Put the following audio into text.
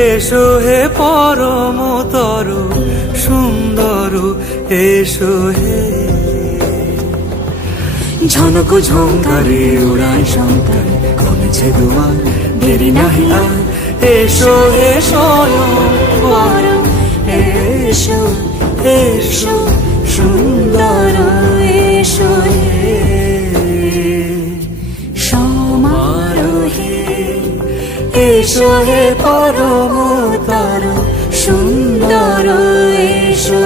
এসো হে পরমতর সুন্দর, এসো হে। ঝনক ঝঙ্কারে উড়ায় শঙ্কর, কমেছে দুয়ার, দেরি নাহি আর। এসো হে স্বয়ং পরম, এসো এসো সুন্দর, এসো হে সমারোহে। এসো হে পরমতর সুন্দর, এসো